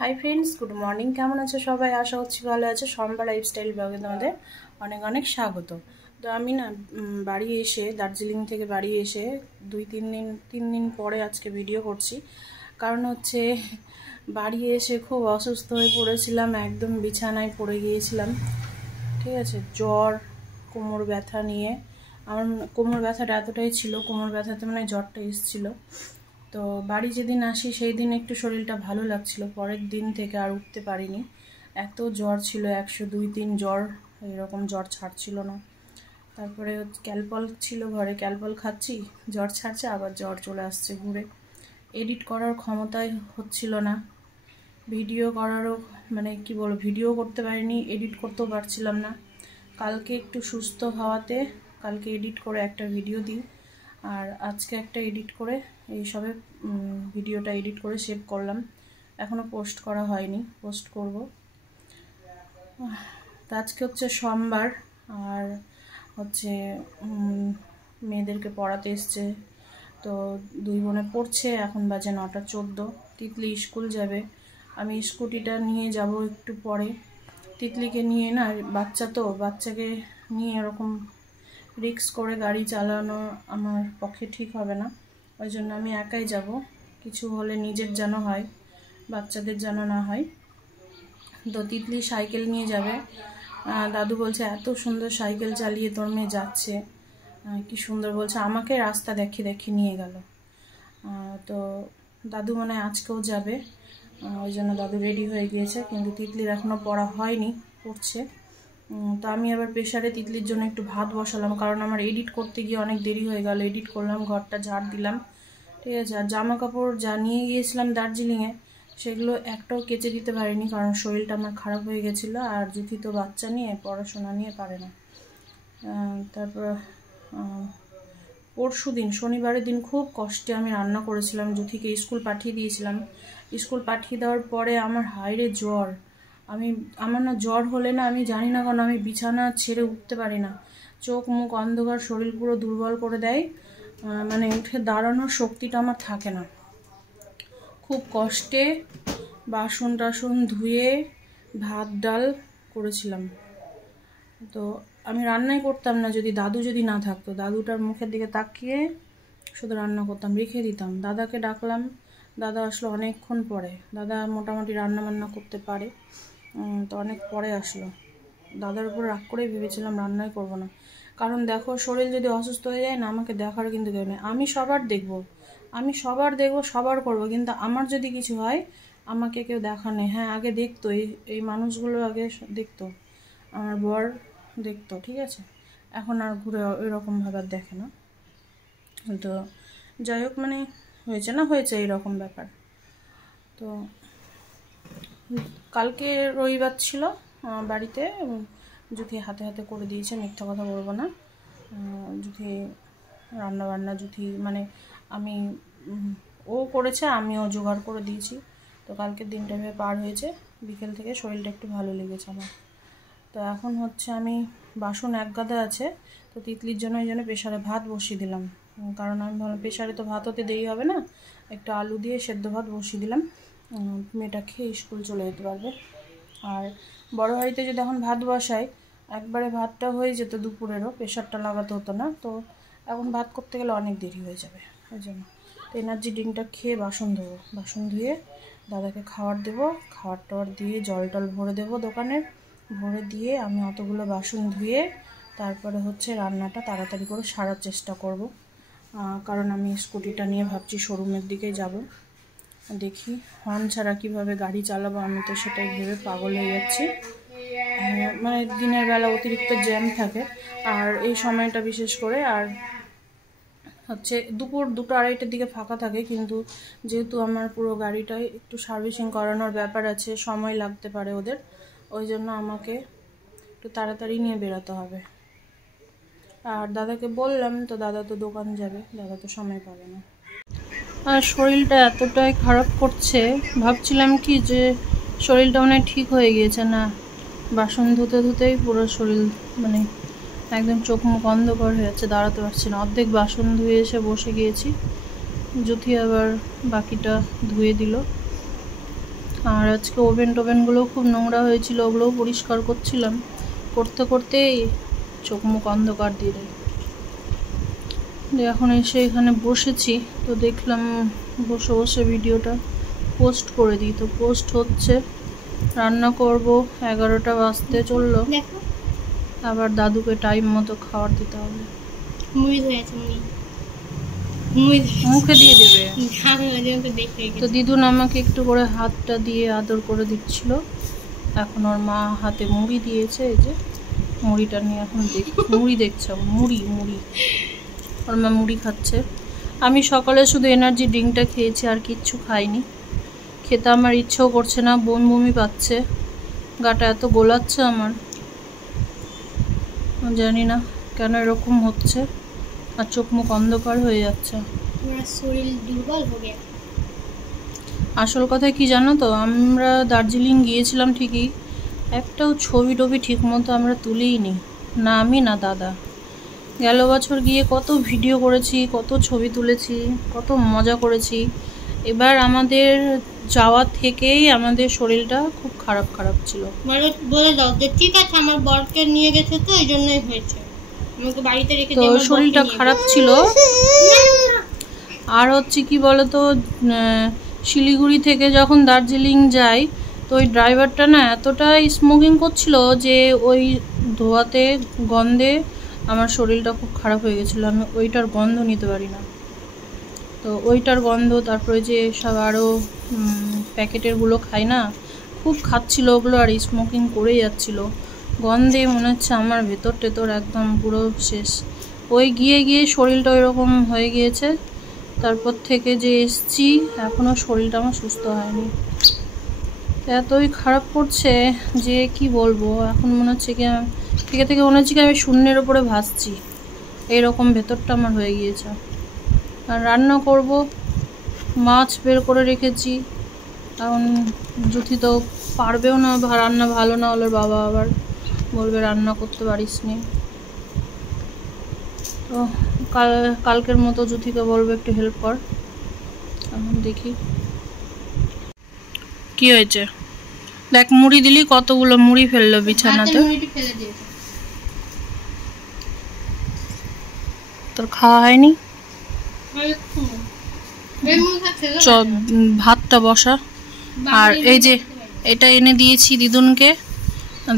Hi friends, good morning. কেমন আছো সবাই? আশা করছি ভালো আছো। সম্বা লাইফস্টাইল ব্লগে তোমাদের অনেক অনেক স্বাগত। তো আমি না বাড়ি এসে, দার্জিলিং থেকে বাড়ি এসে 3 দিন পরে আজকে ভিডিও করছি। কারণ হচ্ছে বাড়ি এসে খুব অসুস্থ হয়ে পড়েছিলাম, একদম বিছানায় পড়ে গিয়েছিলাম। ঠিক আছে, জ্বর, কোমর ব্যথা নিয়ে। আমার কোমর ব্যথাটা এতটাই ছিল, কোমর ব্যথাতে মানে জ্বরটা এসেছিলো। তো বাড়ি যেদিন আসি সেই দিন একটু শরীরটা ভালো লাগছিল, পরের দিন থেকে আর উঠতে পারিনি। এত জ্বর ছিল, 102-3 জ্বর, এরকম জ্বর ছাড়ছিল না। তারপরে ক্যালপল ছিল ঘরে, ক্যালপল খাচ্ছি, জ্বর ছাড়ছে, আবার জ্বর চলে আসছে ঘুরে। এডিট করার ক্ষমতাই হচ্ছিল না, ভিডিও করারও মানে কি বলবো, ভিডিও করতে পারিনি, এডিট করতেও পারছিলাম না। কালকে একটু সুস্থ হওয়াতে কালকে এডিট করে একটা ভিডিও দিই, আর আজকে একটা এডিট করে এইসবে ভিডিওটা এডিট করে সেভ করলাম। এখনও পোস্ট করা হয়নি, পোস্ট করব। তো আজকে হচ্ছে সোমবার, আর হচ্ছে মেয়েদেরকে পড়াতে এসছে। তো দুই বোনে পড়ছে, এখন বাজে 9:14। তিতলি স্কুল যাবে, আমি স্কুটিটা নিয়ে যাব একটু পরে। তিতলিকে নিয়ে না, বাচ্চাকে নিয়ে এরকম রিস্ক করে গাড়ি চালানো আমার পক্ষে ঠিক হবে না। ওই জন্য আমি একাই যাব, কিছু হলে নিজের যেন হয়, বাচ্চাদের যেন না হয়। তো তিতলি সাইকেল নিয়ে যাবে। দাদু বলছে এত সুন্দর সাইকেল চালিয়ে তোর মেয়ে যাচ্ছে, কি সুন্দর বলছে, আমাকে রাস্তা দেখিয়ে নিয়ে গেল। তো দাদু মানে আজকেও যাবে, ওই জন্য দাদু রেডি হয়ে গিয়েছে, কিন্তু তিতলির এখনও পড়া হয়নি, পড়ছে। তো আমি আবার প্রেশারে তিতলির জন্য একটু ভাত বসালাম, কারণ আমার এডিট করতে গিয়ে অনেক দেরি হয়ে গেল। এডিট করলাম, ঘরটা ঝাড় দিলাম, ঠিক আছে। আর জামা কাপড় যা নিয়ে গিয়েছিলাম দার্জিলিংয়ে, সেগুলো একটাও কেচে দিতে পারিনি, কারণ শরীরটা আমার খারাপ হয়ে গেছিলো। আর জুথি তো বাচ্চা নিয়ে, পড়াশোনা নিয়ে পারে না। তারপর পরশু দিন, শনিবারের দিন, খুব কষ্টে আমি রান্না করেছিলাম, জুথিকে স্কুল পাঠিয়ে দিয়েছিলাম। স্কুল পাঠিয়ে দেওয়ার পরে আমার হাইরে জ্বর, আমার না জ্বর হলে না, আমি জানি না কেন আমি বিছানা ছেড়ে উঠতে পারি না, চোখ মুখ অন্ধকার, শরীর পুরো দুর্বল করে দেয়, মানে উঠে দাঁড়ানোর শক্তিটা আমার থাকে না। খুব কষ্টে বাসন টাসন ধুয়ে ভাত ডাল করেছিলাম। তো আমি রান্নাই করতাম না যদি না থাকতো, দাদুটার মুখের দিকে তাকিয়ে শুধু রান্না করতাম, রেখে দিতাম। দাদাকে ডাকলাম, দাদা আসলো অনেকক্ষণ পরে। দাদা মোটামুটি রান্না বান্না করতে পারে, তো অনেক পরে আসলো। দাদার উপর রাগ করেই ভেবেছিলাম রান্নাই করব না, কারণ দেখো শরীর যদি অসুস্থ হয়ে যায় না, আমাকে দেখার কিন্তু কেউ নেই। আমি সবার দেখবো, সবার করব, কিন্তু আমার যদি কিছু হয় আমাকে কেউ দেখা নেই। হ্যাঁ, আগে দেখতো, এই মানুষগুলো আগে দেখতো, আমার বর দেখতো, ঠিক আছে। এখন আর ঘুরে এরকমভাবে দেখে না। তো যাই হোক, মানে হয়েছে এইরকম ব্যাপার। তো কালকে রবিবার ছিল, বাড়িতে জুথি হাতে হাতে করে দিয়েছে, মিথ্যা কথা বলবো না। জুথি রান্নাবান্না মানে আমি ও করেছে, আমিও জোগাড় করে দিয়েছি। তো কালকের দিনটা ভেবে পার হয়েছে, বিকেল থেকে শরীরটা একটু ভালো লেগেছে আমার। তো এখন হচ্ছে আমি বাসন এক গাদা আছে, তো তিতলির জন্য ওই জন্য প্রেশারে ভাত বসিয়ে দিলাম, কারণ আমি ভাবলাম প্রেশারে তো ভাত হতে দেরি হবে না, একটু আলু দিয়ে সেদ্ধ ভাত বসিয়ে দিলাম, মেয়েটা খেয়ে স্কুল চলে যেতে পারবে। আর বড় বাড়িতে যদি এখন ভাত বসাই, একবারে ভাতটা হয়ে যেত দুপুরেরও, প্রেশারটা লাগাতে হতো না। তো এখন ভাত করতে গেলে অনেক দেরি হয়ে যাবে, ওই জন্য। তো এনার্জি ড্রিঙ্কটা খেয়ে বাসন ধুয়ে দাদাকে খাবার দেবো, খাবার টাবার দিয়ে জল টল ভরে দেবো দোকানের, ভরে দিয়ে আমি অতগুলো বাসন ধুয়ে তারপরে হচ্ছে রান্নাটা তাড়াতাড়ি করে সারার চেষ্টা করব, কারণ আমি স্কুটিটা নিয়ে ভাবছি শোরুমের দিকে যাব। দেখি হর্ন ছাড়া কীভাবে গাড়ি চালাবো, আমি তো সেটাই ভেবে পাগল হয়ে যাচ্ছি। মানে দিনের বেলা অতিরিক্ত জ্যাম থাকে, আর এই সময়টা বিশেষ করে, আর হচ্ছে দুপুর 2-2:30টার দিকে ফাঁকা থাকে, কিন্তু যেহেতু আমার পুরো গাড়িটাই একটু সার্ভিসিং করানোর ব্যাপার আছে, সময় লাগতে পারে ওদের, ওই জন্য আমাকে একটু তাড়াতাড়ি নিয়ে বেরোতে হবে। আর দাদাকে বললাম, তো দাদা তো দোকান যাবে, দাদা তো সময় পাবে না। আর শরীরটা এতটাই খারাপ করছে, ভাবছিলাম কি যে শরীরটা মানে ঠিক হয়ে গিয়েছে, না, বাসন ধুতেই পুরো শরীর মানে একদম চোখ মুখ অন্ধকার হয়ে যাচ্ছে, দাঁড়াতে পারছি না। অর্ধেক বাসন ধুয়ে এসে বসে গিয়েছি, জুথি আবার বাকিটা ধুয়ে দিল। আর আজকে ওভেনগুলো খুব নোংরা হয়েছিল, ওগুলোও পরিষ্কার করছিলাম। করতে করতেই চোখ মুখ অন্ধকার দিয়ে দেয়। এখন এসে এখানে বসেছি, তো দেখলাম বসে বসে ভিডিওটা পোস্ট করে দিই। তো পোস্ট হচ্ছে, রান্না করব, 11টা বাজতে চললো। আবার দাদুকে টাইম মতো খাবার দিতে হবে। মুখে দিয়ে দেবে। তো দিদুন আমাকে একটু করে হাতটা দিয়ে আদর করে দিচ্ছিল। এখন ওর মা হাতে মুড়ি দিয়েছে, এই যে মুড়িটা নিয়ে এখন মুড়ি দেখছে, মুড়ি ওর মা মুড়ি খাচ্ছে। আমি সকালে শুধু এনার্জি ড্রিঙ্কটা খেয়েছি, আর কিচ্ছু খাইনি। খেতে আমার ইচ্ছেও করছে না, বমি পাচ্ছে, গাটা এত গোলাচ্ছে আমার, জানি না কেন এরকম হচ্ছে, আর চোখ মুখ অন্ধকার হয়ে যাচ্ছে। আসল কথা কি জানো তো, আমরা দার্জিলিং গিয়েছিলাম ঠিকই, একটাও ছবি টবি ঠিক মতো আমরা তুলিই নি, না আমি না দাদা। গেল বছর গিয়ে কত ভিডিও করেছি, কত ছবি তুলেছি, কত মজা করেছি। এবার আমাদের যাওয়া থেকেই আমাদের শরীরটা খুব খারাপ ছিল। বলে দাও যে ঠিক আছে আমার বরকে নিয়ে গেছে তো এই জন্যই হয়েছে, আমাকে বাড়িতে রেখে তো শরীরটা খারাপ ছিল। আর হচ্ছে কি বলতো, শিলিগুড়ি থেকে যখন দার্জিলিং যাই, তো ওই ড্রাইভারটা না এতটাই স্মোকিং করছিল যে ওই ধোয়াতে গন্ধে আমার শরীরটা খুব খারাপ হয়ে গেছিলো। আমি ওইটার গন্ধ নিতে পারি না, তো ওইটার গন্ধ, তারপরে যে সব আরও প্যাকেটেরগুলো খাই না, খুব খাচ্ছিল ওগুলো, আর স্মোকিং করেই যাচ্ছিলো। গন্ধে মনে হচ্ছে আমার ভেতর টেতর একদম পুরো শেষ। ওই গিয়ে শরীরটা ওইরকম হয়ে গিয়েছে। তারপর থেকে যে এসছি, এখনও শরীরটা আমার সুস্থ হয়নি। এতই খারাপ করছে যে কি বলবো। এখন মনে হচ্ছে কি থেকে মনে হচ্ছে কি আমি শূন্যের ওপরে ভাসছি, এইরকম ভেতরটা আমার হয়ে গিয়েছে। আর রান্না করব, মাছ বের করে রেখেছি। এখন জুথি তো পারবেও না, রান্না ভালো না হলে বাবা আবার বলবে রান্না করতে পারিস নি। তো কালকের মতো জুথিকে বলবো একটু হেল্প কর। এখন দেখি কি হয়েছে। দেখ মুড়ি দিলি, কতগুলো মুড়ি ফেললো বিছানাতে। তোর খাওয়া হয়নি, ভাতটা বসা। আর এই যে এটা এনে দিয়েছি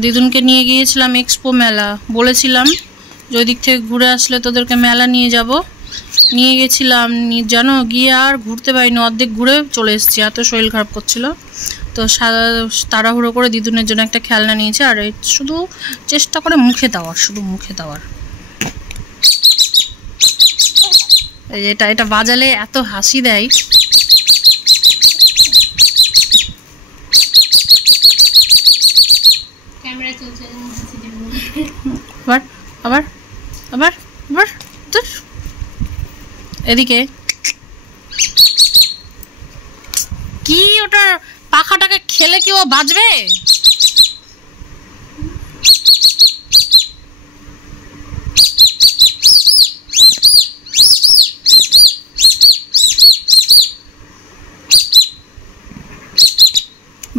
দিদুনকে নিয়ে গিয়েছিলাম এক্সপো মেলা, বলেছিলাম যে ওই দিক থেকে ঘুরে আসলে তোদেরকে মেলা নিয়ে যাব। নিয়ে গেছিলাম, জানো গিয়ে আর ঘুরতে পারিনি, অর্ধেক ঘুরে চলে এসেছি, এত শরীর খারাপ করছিল। তো তাড়াহুড়ো করে দিদুনের জন্য একটা খেলনা নিয়েছে, আর শুধু চেষ্টা করে মুখে দেওয়ার। এটা বাজালে এত হাসি দেয়। আবার এদিকে কি, ওটা পাখাটাকে খেলে কি ও বাজবে?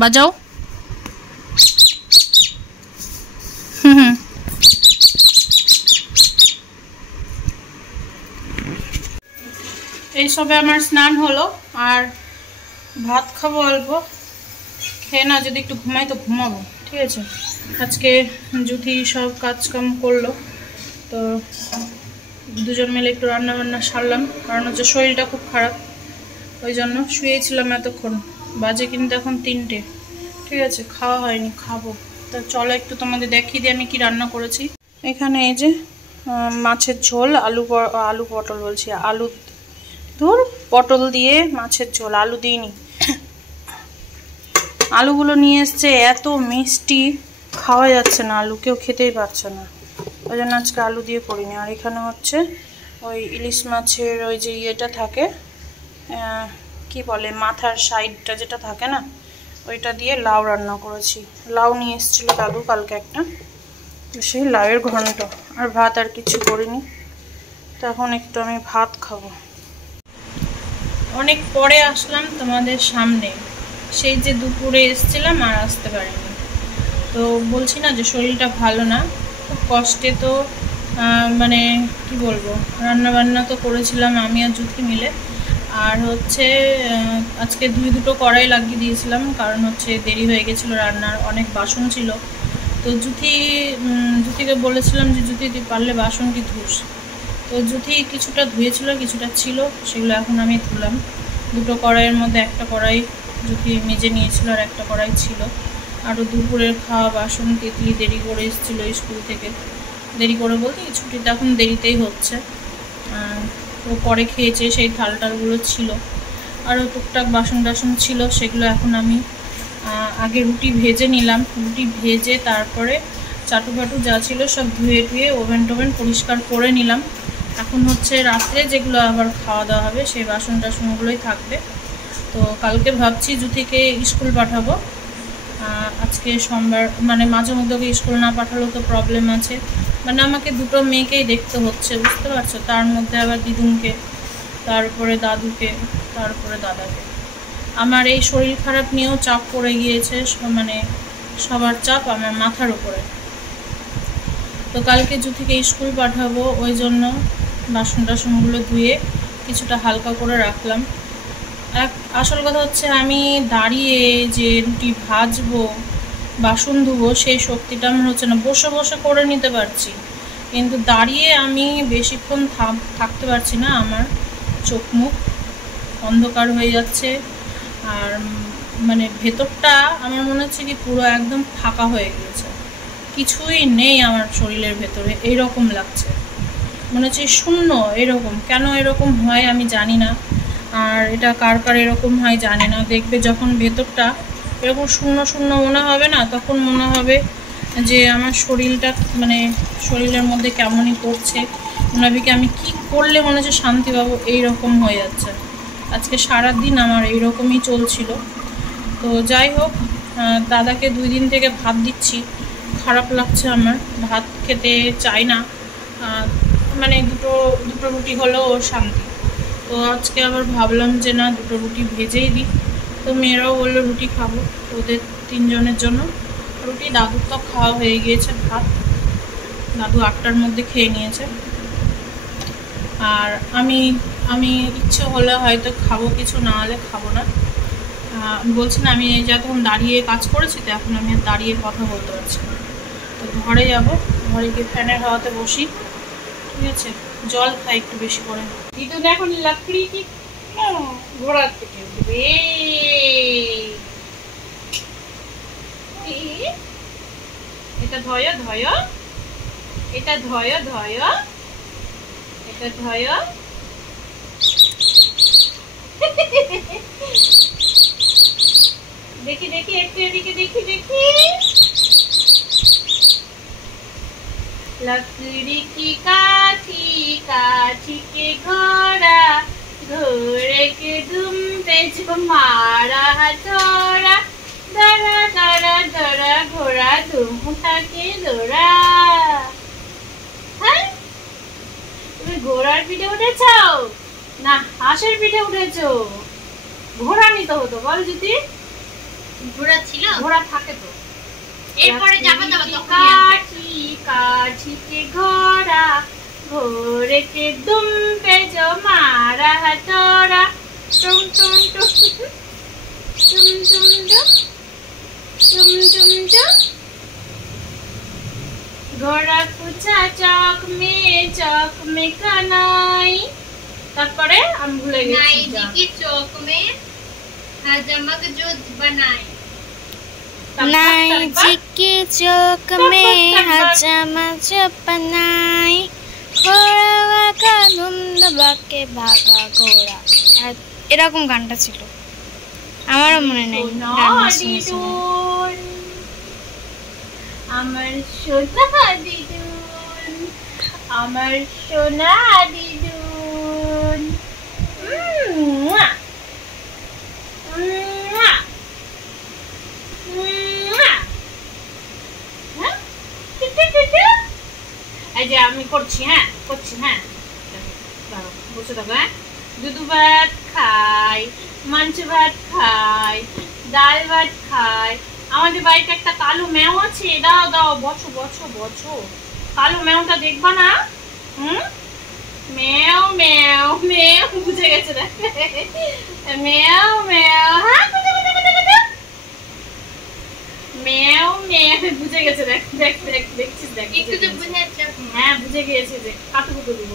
বাজাও। এইসবে আমার স্নান হলো, আর ভাত খাবো অল্প, খেয়ে না যদি একটু ঘুমাই তো ঘুমাবো, ঠিক আছে। আজকে জুথি সব কাজকাম করলো, তো দুজন মিলে একটু রান্না সারলাম, কারণ হচ্ছে শরীরটা খুব খারাপ, ওই জন্য শুয়েছিলাম এতক্ষণ। বাজে কিন্তু এখন 3টে, ঠিক আছে, খাওয়া হয়নি, খাবো। তো চলো একটু তোমাদের দেখিয়ে দিই আমি কি রান্না করেছি। এখানে এই যে মাছের ঝোল, আলু পটল দিয়ে মাছের ঝোল, আলু দিইনি। আলুগুলো নিয়ে এসছে, এত মিষ্টি, খাওয়া যাচ্ছে না, আলু কেউ খেতেই পারছে না, ওই জন্য আজকে আলু দিয়ে করিনি। আর এখানে হচ্ছে ওই ইলিশ মাছের ওই যে ইয়েটা থাকে, কি বলে মাথার সাইডটা যেটা থাকে না, ওইটা দিয়ে লাউ রান্না করেছি। লাউ নিয়ে এসেছিলো দাদু কালকে একটা, তো সেই লাউয়ের ঘন্ট। আর ভাত আর কিছু করিনি। তো এখন একটু আমি ভাত খাবো। অনেক পরে আসলাম তোমাদের সামনে, সেই যে দুপুরে এসেছিলাম আর আসতে পারিনি। তো বলছি না যে শরীরটা ভালো না, খুব কষ্টে। তো মানে কি বলবো, রান্নাবান্না তো করেছিলাম আমি আর জুথি মিলে। আর হচ্ছে আজকে দুটো কড়াই লাগিয়ে দিয়েছিলাম, কারণ হচ্ছে দেরি হয়ে গেছিলো রান্নার, অনেক বাসন ছিল। তো জুথিকে বলেছিলাম যে জুথি তুই পারলে বাসনটি ধুস। তো জুথি কিছুটা ধুয়েছিল, কিছুটা ছিল, সেগুলো এখন আমি ধুলাম। দুটো কড়াইয়ের মধ্যে একটা কড়াই জুথি মেজে নিয়েছিল আর একটা কড়াই ছিল। আরও দুপুরের খাওয়া বাসন, তিতলি দেরি করে এসেছিলো স্কুল থেকে। দেরি করে বলতে ছুটিতে এখন দেরিতেই হচ্ছে। ও পরে খেয়েছে, সেই থাল টালগুলো ছিল। আরও টুকটাক বাসন টাসন ছিল, সেগুলো এখন আমি আগে রুটি ভেজে নিলাম। রুটি ভেজে তারপরে চাটু ফাটু যা ছিল সব ধুয়ে টুয়ে ওভেন টোভেন পরিষ্কার করে নিলাম। এখন হচ্ছে রাত্রে যেগুলো আবার খাওয়া দাওয়া হবে সেই বাসন টাসনগুলোই থাকবে। তো কালকে ভাবছি জুথিকে স্কুল পাঠাবো। আজকে সোমবার, মানে মাঝে মধ্যে ওকে স্কুল না পাঠালেও তো প্রবলেম আছে। মানে আমাকে দুটো মেয়েকেই দেখতে হচ্ছে, বুঝতে পারছো, তার মধ্যে আবার দিদুনকে, তারপরে দাদুকে, তারপরে দাদাকে। আমার এই শরীর খারাপ নিয়েও চাপ পড়ে গিয়েছে, মানে সবার চাপ আমার মাথার উপরে। তো কালকে জুথিকে স্কুল পাঠাবো, ওই জন্য বাসন টাসনগুলো ধুয়ে কিছুটা হালকা করে রাখলাম। আসল কথা হচ্ছে আমি দাঁড়িয়ে যে রুটি ভাজবো, বাসন ধুবো, সেই শক্তিটা আমার হচ্ছে না। বসে বসে করে নিতে পারছি, কিন্তু দাঁড়িয়ে আমি বেশিক্ষণ থাকতে পারছি না। আমার চোখ মুখ অন্ধকার হয়ে যাচ্ছে, আর মানে ভেতরটা আমার মনে হচ্ছে কি পুরো একদম ফাঁকা হয়ে গিয়েছে, কিছুই নেই আমার শরীরের ভেতরে, এইরকম লাগছে, মনে হচ্ছে শূন্য। এরকম কেন এরকম হয় আমি জানি না, আর এটা কার কার এরকম হয় জানি না। দেখবে যখন ভেতরটা এরকম শূন্য শূন্য মনে হবে না, তখন মনে হবে যে আমার শরীরটা, মানে শরীরের মধ্যে কেমনই করছে, মনে হবে কি আমি কি করলে মনে হচ্ছে শান্তি পাবো, এইরকম হয়ে যাচ্ছে। আজকে সারাদিন আমার এইরকমই চলছিল। তো যাই হোক, দাদাকে 2 দিন থেকে ভাত দিচ্ছি, খারাপ লাগছে আমার, ভাত খেতে চাই না। মানে দুটো রুটি হলেও ওর শান্তি। তো আজকে আবার ভাবলাম যে না, দুটো রুটি ভেজেই দিই। তো মেয়েরাও বললো রুটি খাবো, ওদের 3 জনের জন্য রুটি। দাদুর তো খাওয়া হয়ে গিয়েছে ভাত, দাদু 8টার মধ্যে খেয়ে নিয়েছে। আর আমি ইচ্ছে হলে হয়তো খাবো কিছু, না হলে খাবো না। বলছি না, আমি যখন দাঁড়িয়ে কাজ করেছি তো এখন আমি আর দাঁড়িয়ে কথা বলতে পারছি না। তো ঘরে যাব, ঘরে গিয়ে ফ্যানের হাওয়াতে বসি, ঠিক আছে, জল খাই একটু বেশি করে। দিদুন এখন লাকড়ি কি ঘোড়ার থেকে উঠবে, এটা ধয় ধয়, এটা ধয় ধয়, এটা ধয়। দেখি দেখি একটু এদিকে দেখি দেখি। लकड़ी की काठी काठी के घोड़ा, घोड़े के दुम पे जो मारा हथौड़ा, दरा दरा दरा घोड़ा दुम उठा के दौड़ा। হ্যাঁ, তুমি ঘোড়ার পিঠে উঠেছো না হাঁসের পিঠে উঠেছো? ঘোড়া নিতে হতো বল যদি। ঘোড়া ছিল, ঘোড়া থাকে তো। এরপরে যাবো যাবো কাঠি काठी के घोड़ा, घोड़े के दुम पे जो मारा हथौड़ा, टुम टुम टुम टुम टुम टुम टुम टुम। घोड़ा पूछा चौक में कनाई, তারপরে আমি ভুলে গেছি। नाई जी की चौक में हजमक जो बनाई, नाई जी की चौक में हजमक बनाई, घोड़ा का धुम दबाके भागा घोड़ा। এরকম গানটা ছিল, আমারও মনে নেই। আমার সোনা দিদুন, আমার সোনা দিদুন, এই যে আমি করছি, হ্যাঁ করছি, হ্যাঁ বসে থাকো। হ্যাঁ, দুধ ভাত খাই, মাংস ভাত খাই, ডাল ভাত খায়। আমাদের বাড়িতে একটা কালো ম্যাও আছে, দাও দাও বছো বছো বছো। কালো ম্যাওটা দেখবা না? ম্যাও ম্যাও ম্যাও, বুঝে গেছে দেখ, ম্যাও ম্যাও, হ্যাঁ ম্যাও ম্যাও, বুঝে গেছে দেখ দেখ দেখ, দেখছিস দেখ, হ্যাঁ বুঝে গিয়েছে যে কাটু কুটু দিব।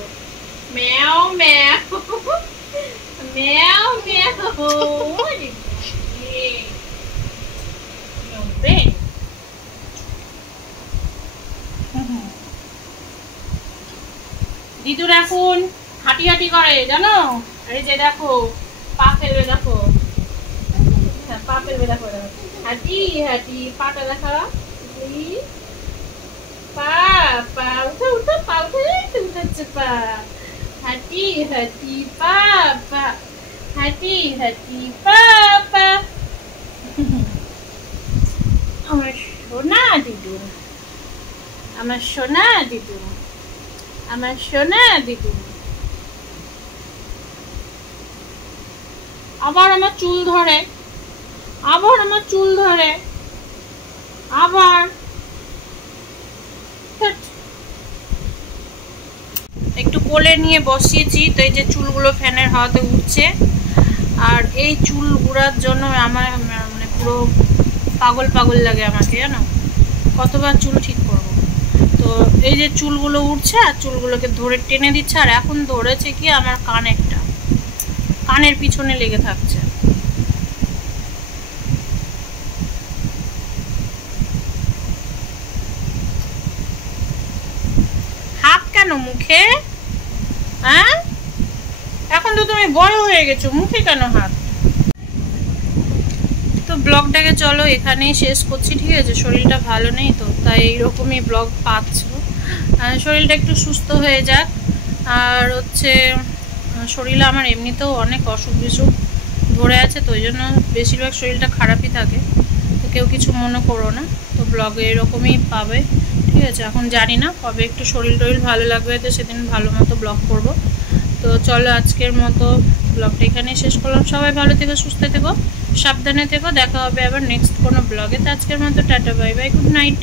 ম্যাও ম্যাও ম্যাও ম্যাও। দিদুর এখন হাঁটি হাঁটি করে জানো, এই যে দেখো পা ফেলবে, দেখো পা ফেলবে, দেখো হাঁটি হাঁটি, পাটা দেখা, পা পা উঠো উঠো, পা উঠে উঠাচ্ছে পা, হাঁটি হাঁটি পা পা, হাঁটি হাঁটি পা পা। আমার সোনা দিদু, আমার সোনা দিদু, আমার সোনা দিদু। আবার আমার চুল ধরে, আবার আমার চুল ধরে, আবার একটু কোলে নিয়ে বসিয়েছি তো এই যে চুলগুলো ফ্যানের হাওয়াতে উঠছে। আর এই চুল উড়ার জন্য আমার মানে পুরো পাগল পাগল লাগে আমাকে, জানো কতবার চুল ঠিক করবো। তো এই যে চুলগুলো উঠছে আর চুলগুলোকে ধরে টেনে দিচ্ছে, আর এখন ধরেছে কি আমার কানের পিছনে লেগে থাকছে। হাত কেন মুখে? হ্যাঁ এখন তো তুমি বড় হয়ে গেছো, মুখে কেন হাত? তো ব্লগটাকে চলো এখানেই শেষ করছি, ঠিক আছে? শরীরটা ভালো নেই তো তাই এইরকমই ব্লগ পাচ্ছ। শরীরটা একটু সুস্থ হয়ে যাক। আর হচ্ছে শরীরে আমার এমনিতেও অনেক অসুখ বিসুখ ধরে আছে, তো ওই জন্য বেশিরভাগ শরীরটা খারাপই থাকে, তো কেউ কিছু মনে করো না। তো ব্লগে এরকমই পাবে, ঠিক আছে? এখন জানি না কবে একটু শরীর টরীর ভালো লাগবে, তো সেদিন ভালো মতো ব্লগ করব। তো চলো আজকের মতো ব্লগটা এখানে শেষ করলাম। সবাই ভালো থেকো, সুস্থ থেকো, সাবধানে থেকো। দেখা হবে আবার নেক্সট কোনো ব্লগে। তো আজকের মতো tata, bye bye, good night.